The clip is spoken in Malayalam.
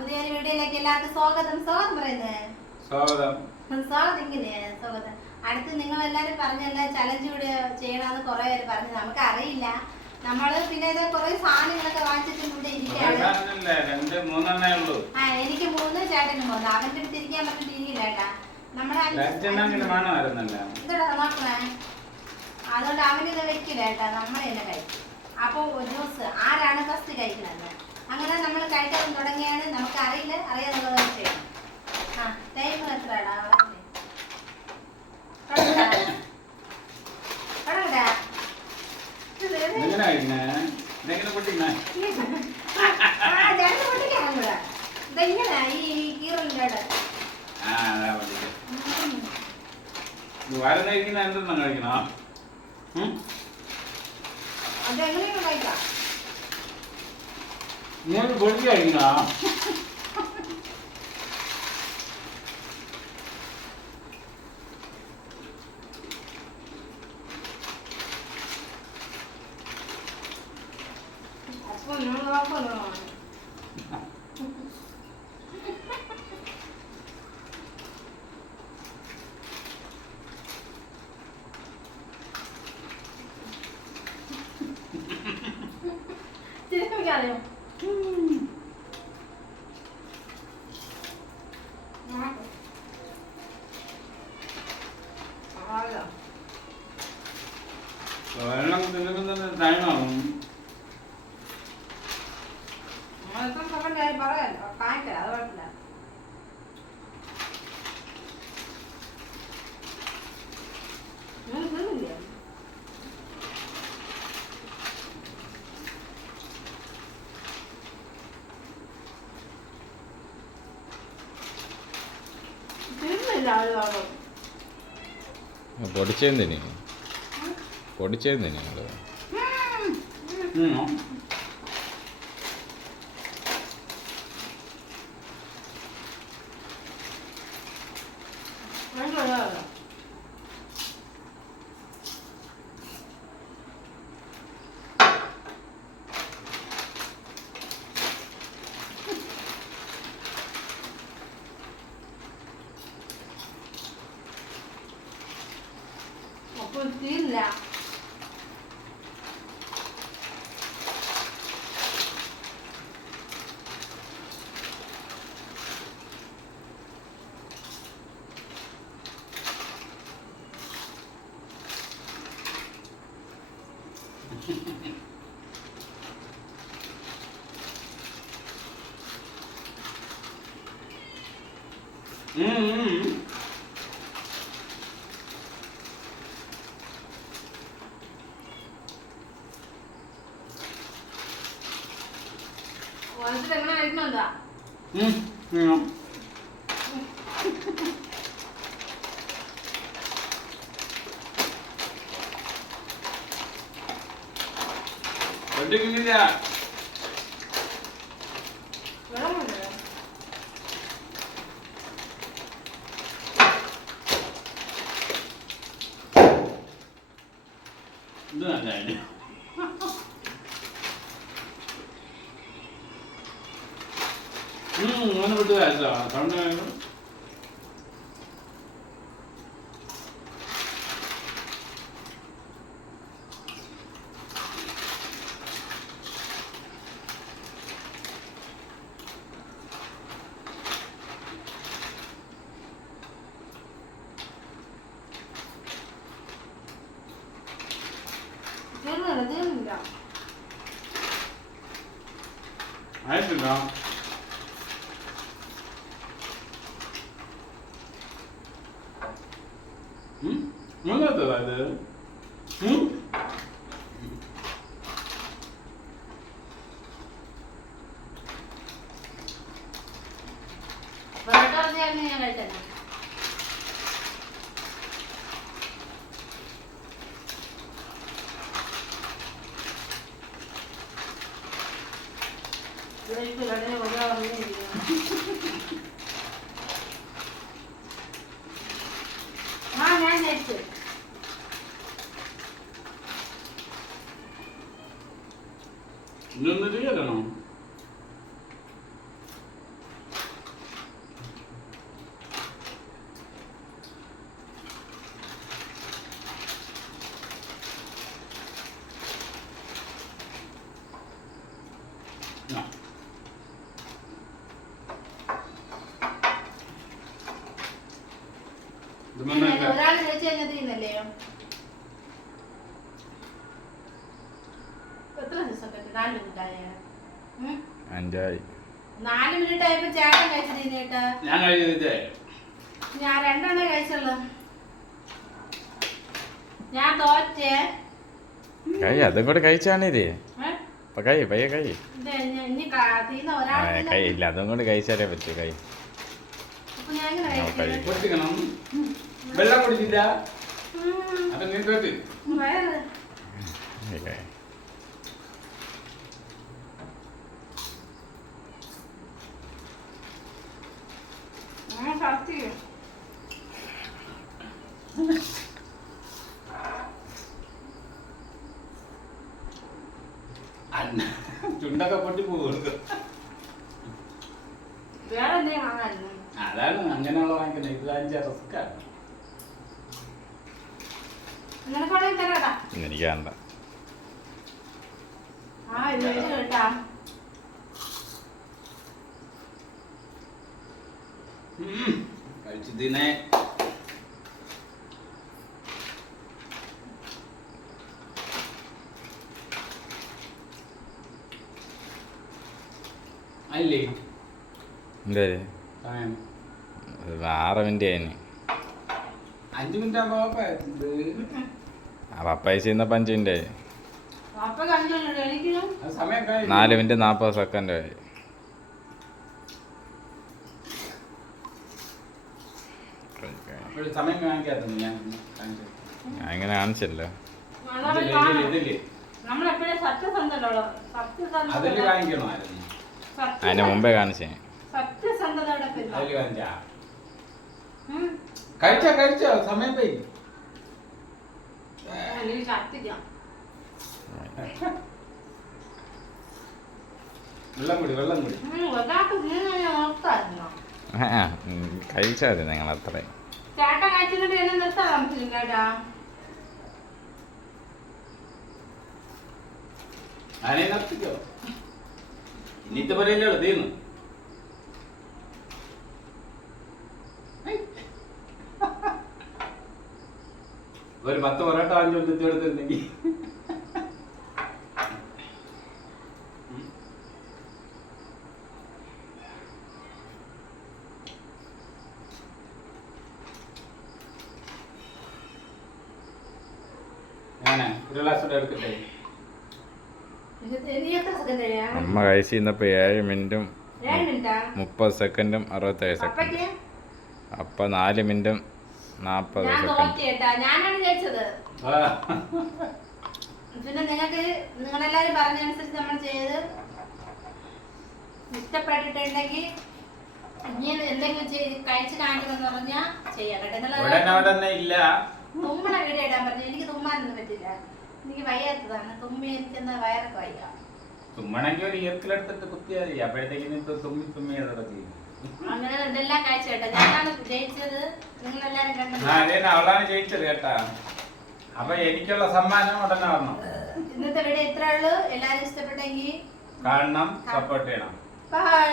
പുതിയൊരു വീഡിയോയിലേക്ക് എല്ലാവർക്കും സ്വാഗതം. സ്വാഗതം പറയുന്നത് സ്വാഗതം ഇങ്ങനെ സ്വാഗതം. അടുത്ത് നിങ്ങൾ എല്ലാവരും പറഞ്ഞല്ല ചലഞ്ച് വീഡിയോ ചെയ്യണമെന്ന് കുറെ പേര് പറഞ്ഞു. നമുക്ക് അറിയില്ല. നമ്മള് പിന്നെ ഇത് കുറെ സാധനങ്ങളൊക്കെ വാങ്ങിച്ചിട്ടുണ്ട്. എനിക്ക് 3, ചേട്ടന് 3. അവന്റെ അടുത്ത് ഇരിക്കാൻ പറ്റിട്ട് ഇരിക്കില്ല ഏട്ടാ. നമ്മുടെ നോക്കണേ. അതുകൊണ്ട് അവനിത് വെക്കില്ല ഏട്ടാ, നമ്മളെ തന്നെ കഴിക്കും. അപ്പൊ ജ്യൂസ് ആരാണ് ഫസ്റ്റ് കഴിക്കുന്നത് അങ്ങനെ നമ്മൾ കഴിക്കാൻ തുടങ്ങിയാണ്. നമുക്ക് അറിയില്ല, അറിയാന്നുള്ളത് ചെയ്യണം. ആ ടൈം എത്രടാ? ഇതെങ്ങനാ ഈ കീറലിന്റെ അതെങ്ങനെയാണ് കഴിക്കാം? പൊടി കഴിക്കണോ? അപ്പൊ നിങ്ങൾ നോക്കണോ? തിരിപ്പിക്കാലോ? വെള്ളം തിന്നുമ്പോൾ തന്നെ ടൈമാകും. പറയാലോ കായ്ക്കല, അത് കുഴപ്പമില്ല. തിന്നില്ലേ? പൊടിച്ചേന്തിനി നിങ്ങള് അപ്പോൾ തീരില്ല. എങ്ങനെ കഴിക്കണോണ്ടാ? അങ്ങനെ വിട്ട് കണ്ട ആയിട്ടില്ല. മൂന്നത്തതാ ഇത്? ഞാൻ കഴിച്ചത് ഞാൻ കഴിച്ചു. ഇതൊന്നും ചെയ്യണോ? ഇത് മണ്ണൊക്കെ ഒരാൾ ചോദിച്ചു കഴിഞ്ഞാൽ തീന്നല്ലേ എത്ര ദിവസം 4 മിനിറ്റായ 5 4 മിനിറ്റ് ആയപ്പോ ചേട്ടൻ കഴിച്ചിട്ട് ചേട്ടാ ഞാൻ കഴിച്ചേ ഞാൻ 2 കഴിച്ചുള്ളൂ ഞാൻ തോറ്റേ അതും കൂടെ കഴിച്ചാണിത് അപ്പൊ പയ്യെ ഇനി തീന്ന ഒരാൾ ഇല്ല അതും കൂടെ കഴിച്ചാലേ പറ്റൂ അപ്പൊ ഞാൻ എങ്ങനെ കഴിക്കും കുടിക്കണം വെള്ളം കുടിച്ചില്ല അത് നീ തോറ്റ് വയറ് സത്യം ചുണ്ടൊക്കെ പൊട്ടി പോകും വേറെ എന്തെങ്കിലും വാങ്ങായിരുന്നു അതാണ് അങ്ങനെയുള്ള വാങ്ങിക്കുന്നത് ഇത് 5 റിസ്ക്കാണ് നിനക്കുള്ള തരാടാ എനിക്ക് വേണ്ട ഇത് കേട്ടാ കഴിച്ചതിനെ അല്ലേ എന്തേ സമയം 6 മിനിറ്റ് കഴിഞ്ഞു 5 മിനിറ്റ് ആകുമ്പോ പപ്പ ചെയ്യുന്നപ്പോൾ 5 മിനിറ്റ് ആയി അപ്പൊ കണ്ടല്ലോ എനിക്കും സമയം 4 മിനിറ്റ് 40 സെക്കൻഡ് ആയി സമയം കാണിക്കാത്ത ഞാൻ ഞാൻ ഇങ്ങനെ കാണിച്ചല്ലോ നമ്മളെപ്പോഴും സത്യസന്ധതയുള്ള അതില് കാണിക്കണോ അതിന് മുമ്പേ കാണിച്ചേ സത്യസന്ധതയുടെ അതില് കാണിച്ചാ കഴിച്ചോ സമയം പോയി കത്തിക്കാം വെള്ളം കൂടി ഒരാൾക്ക് നിർത്തായിരുന്നു കഴിച്ചാൽ മതി നിങ്ങൾ അത്രയും ചേട്ടൻ കഴിച്ചിട്ട് എന്നെ നിർത്താൻ താമസിക്കും കേട്ടാ ആരെ നിർത്തിക്കോ ഇനിത്തെ പറയല്ലോ തീർന്നു ഒരു 10 പൊറോട്ട 5 മിനിറ്റ് എടുത്തിട്ടുണ്ടെങ്കിൽ ഞാനേ ഒരു ഗ്ലാസ് കൂടെ എടുക്കട്ടെ അമ്മ കഴിച്ചിരുന്നപ്പോൾ 7 മിനിറ്റും 30 സെക്കൻഡും 67 സെക്കൻഡും അപ്പയ്ക്ക് അപ്പം 4 മിനിറ്റും 40 ഞാൻ സെക്കൻഡ് തോറ്റേട്ടാ ഞാനാണ് ജയിച്ചത് പിന്നെ നിങ്ങളെല്ലാരും പറഞ്ഞനുസരിച്ച് നമ്മൾ ചെയ്ത് ഇഷ്ടപ്പെട്ടിട്ടുണ്ടെങ്കിൽ ഇനി എന്തെങ്കിലും കഴിച്ച് കാണിക്കണമെന്ന് പറഞ്ഞാൽ ചെയ്യാം കേട്ടോ ഇല്ല തുമ്മണ വീഡിയോ ഇടാൻ പറഞ്ഞു എനിക്ക് തുമ്മാനൊന്നും പറ്റില്ല എനിക്ക് വയ്യാത്തതാണ് തുമ്മി എനിക്കെന്നാ വയറൊക്കെ വയ്യ തുമ്മണെങ്കിൽ ഒരു ഈർക്കിലെടുത്തിട്ട് കുത്തിയാൽ മതി അപ്പോഴത്തേക്കിന് തുമ്മി അതൊക്കെ ചെയ്യും അങ്ങനെ ഇതെല്ലാം കാഴ്ച കേട്ടോ ഞാനാണ് ജയിച്ചത് നിങ്ങളെല്ലാരും കണ്ടത് അതെ അവളാണ് ജയിച്ചത് കേട്ടാ അപ്പൊ എനിക്കുള്ള സമ്മാനം ഉടനെ വരണം ഇന്നത്തെ വീഡിയോ ഇത്രേ ഉള്ളൂ എല്ലാരും ഇഷ്ടപ്പെട്ടെങ്കിൽ കാണണം സപ്പോർട്ട് ചെയ്യണം ബൈ